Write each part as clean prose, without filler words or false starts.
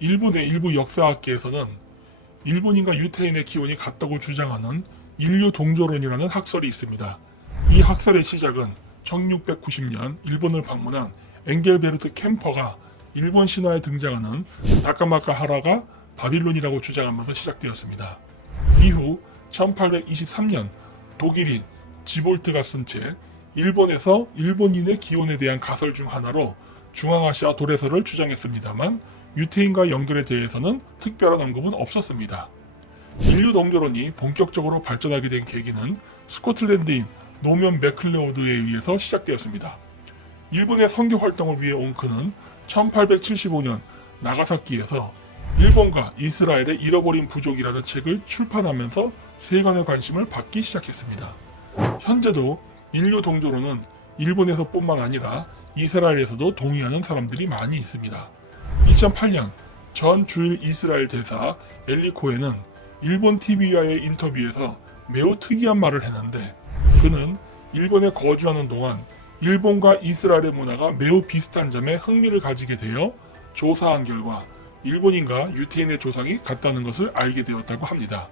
일본의 일부 역사학계에서는 일본인과 유태인의 기원이 같다고 주장하는 인류 동조론이라는 학설이 있습니다. 이 학설의 시작은 1690년 일본을 방문한 엥겔베르트 캠퍼가 일본 신화에 등장하는 다카마카 하라가 바빌론이라고 주장하면서 시작되었습니다. 이후 1823년 독일인 지볼트가 쓴 책 일본에서 일본인의 기원에 대한 가설 중 하나로 중앙아시아 도래설을 주장했습니다만 유태인과 연결에 대해서는 특별한 언급은 없었습니다. 인류 동조론이 본격적으로 발전하게 된 계기는 스코틀랜드인 노면 맥클레오드에 의해서 시작되었습니다. 일본의 선교 활동을 위해 온 그는 1875년 나가사키에서 일본과 이스라엘의 잃어버린 부족이라는 책을 출판하면서 세간의 관심을 받기 시작했습니다. 현재도 인류 동조론은 일본에서뿐만 아니라 이스라엘에서도 동의하는 사람들이 많이 있습니다. 2008년 전 주일 이스라엘 대사 엘리 코헨은 일본 TV와의 인터뷰에서 매우 특이한 말을 했는데 그는 일본에 거주하는 동안 일본과 이스라엘의 문화가 매우 비슷한 점에 흥미를 가지게 되어 조사한 결과 일본인과 유태인의 조상이 같다는 것을 알게 되었다고 합니다.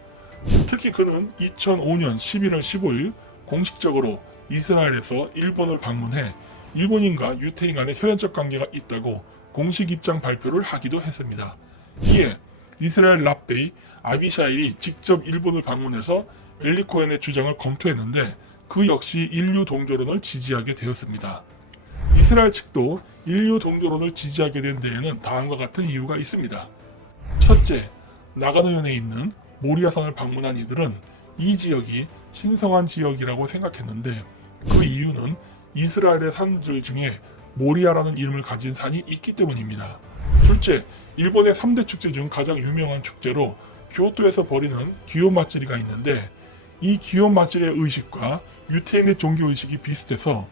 특히 그는 2005년 11월 15일 공식적으로 이스라엘에서 일본을 방문해 일본인과 유태인 간의 혈연적 관계가 있다고 공식 입장 발표를 하기도 했습니다. 이에 이스라엘 랍베이 아비샤일이 직접 일본을 방문해서 엘리 코헨의 주장을 검토했는데 그 역시 인류 동조론을 지지하게 되었습니다. 이스라엘 측도 인류 동조론을 지지하게 된 데에는 다음과 같은 이유가 있습니다. 첫째, 나가노현에 있는 모리아산을 방문한 이들은 이 지역이 신성한 지역이라고 생각했는데 그 이유는 이스라엘의 산들 중에 모리아라는 이름을 가진 산이 있기 때문입니다. 둘째, 일본의 3대 축제 중 가장 유명한 축제로 교토에서 벌이는 기온 마츠리가 있는데 이 기온 마츠리의 의식과 유태인의 종교 의식이 비슷해서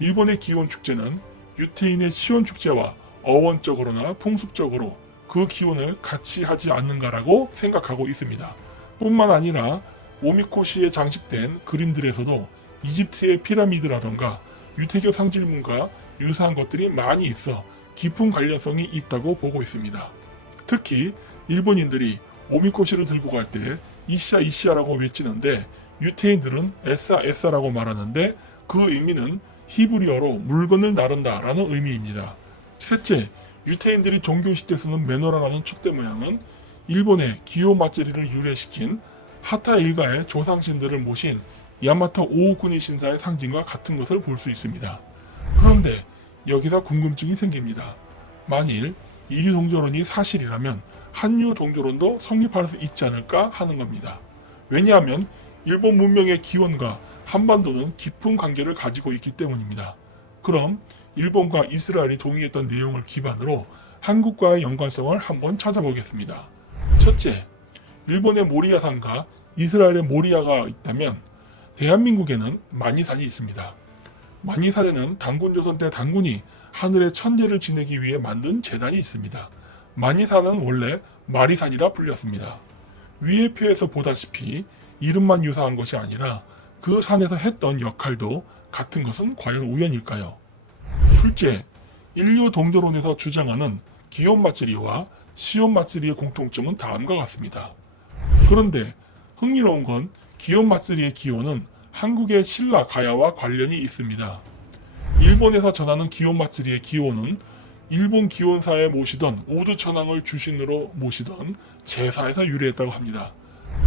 일본의 기온 축제는 유태인의 시온 축제와 어원적으로나 풍습적으로 그 기원을 같이 하지 않는가라고 생각하고 있습니다. 뿐만 아니라 오미코시에 장식된 그림들에서도 이집트의 피라미드라던가 유태교 상징물과 유사한 것들이 많이 있어 깊은 관련성이 있다고 보고 있습니다. 특히 일본인들이 오미코시를 들고 갈 때 이시아 이시아라고 외치는데 유태인들은 에사 에사라고 말하는데 그 의미는 히브리어로 물건을 나른다 라는 의미입니다. 셋째, 유태인들이 종교식 때 쓰는 메노라라는 촛대 모양은 일본의 기요 마츠리를 유래시킨 하타 일가의 조상신들을 모신 야마토 오오쿠니 신사의 상징과 같은 것을 볼 수 있습니다. 그런데 여기서 궁금증이 생깁니다. 만일 인류 동조론이 사실이라면 한류 동조론도 성립할 수 있지 않을까 하는 겁니다. 왜냐하면 일본 문명의 기원과 한반도는 깊은 관계를 가지고 있기 때문입니다. 그럼 일본과 이스라엘이 동의했던 내용을 기반으로 한국과의 연관성을 한번 찾아보겠습니다. 첫째, 일본의 모리아산과 이스라엘의 모리아가 있다면 대한민국에는 마니산이 있습니다. 마니산에는 단군조선 때 단군이 하늘의 천재를 지내기 위해 만든 제단이 있습니다. 마니산은 원래 마리산이라 불렸습니다. 위의 표에서 보다시피 이름만 유사한 것이 아니라 그 산에서 했던 역할도 같은 것은 과연 우연일까요? 둘째, 인류 동조론에서 주장하는 기온 마츠리와 시온 마츠리의 공통점은 다음과 같습니다. 그런데 흥미로운 건 기온 마츠리의 기원은 한국의 신라 가야와 관련이 있습니다. 일본에서 전하는 기온 마츠리의 기원은 일본 기원사에 모시던 우두천왕을 주신으로 모시던 제사에서 유래했다고 합니다.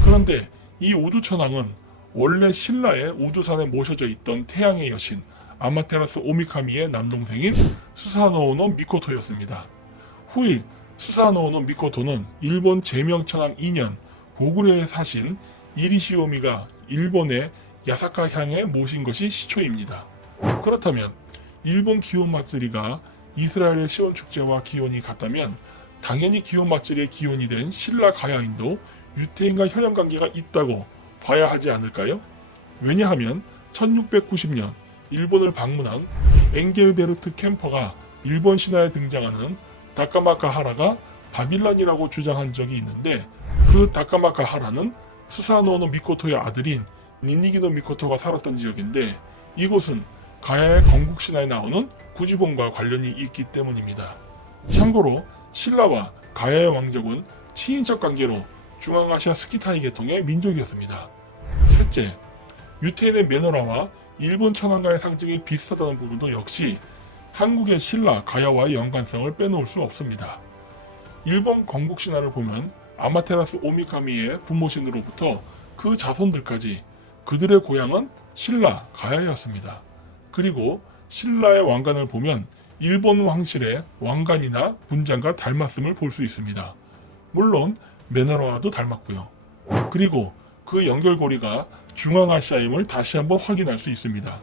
그런데 이 우두천왕은 원래 신라의 우두산에 모셔져 있던 태양의 여신 아마테라스 오미카미의 남동생인 수사노오노 미코토였습니다. 후이 수사노오노 미코토는 일본 제명천왕 2년 고구려에 사신 이리시오미가 일본의 야사카향에 모신 것이 시초입니다. 그렇다면 일본 기온 마츠리가 이스라엘의 시온 축제와 기원이 같다면 당연히 기온 마츠리의 기원이 된 신라 가야인도 유태인과 혈연 관계가 있다고 봐야 하지 않을까요? 왜냐하면 1690년 일본을 방문한 엥겔베르트 캠퍼가 일본 신화에 등장하는 다카마카 하라가 바빌론이라고 주장한 적이 있는데 그 다카마카 하라는 수사노오노 미코토의 아들인 니니기노 미코토가 살았던 지역인데 이곳은 가야의 건국신화에 나오는 구지본과 관련이 있기 때문입니다. 참고로 신라와 가야의 왕족은 친인척 관계로 중앙아시아 스키타이 계통의 민족이었습니다. 셋째, 유태인의 매너라와 일본 천황가의 상징이 비슷하다는 부분도 역시 한국의 신라, 가야와의 연관성을 빼놓을 수 없습니다. 일본 건국신화를 보면 아마테라스 오미카미의 부모신으로부터 그 자손들까지 그들의 고향은 신라, 가야였습니다. 그리고 신라의 왕관을 보면 일본 왕실의 왕관이나 분장과 닮았음을 볼 수 있습니다. 물론 매너라와도 닮았고요. 그리고 그 연결고리가 중앙아시아임을 다시 한번 확인할 수 있습니다.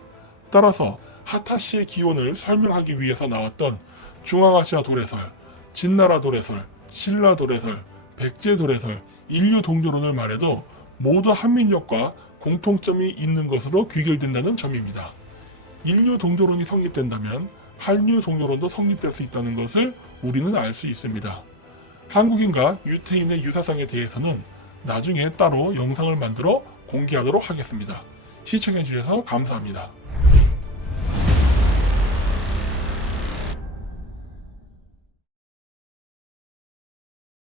따라서 하타시의 기원을 설명하기 위해서 나왔던 중앙아시아 도래설, 진나라 도래설, 신라 도래설, 백제 도래설, 인류 동조론을 말해도 모두 한민족과 공통점이 있는 것으로 귀결된다는 점입니다. 인류 동조론이 성립된다면 한류 동조론도 성립될 수 있다는 것을 우리는 알 수 있습니다. 한국인과 유태인의 유사상에 대해서는 나중에 따로 영상을 만들어 공개하도록 하겠습니다. 시청해주셔서 감사합니다.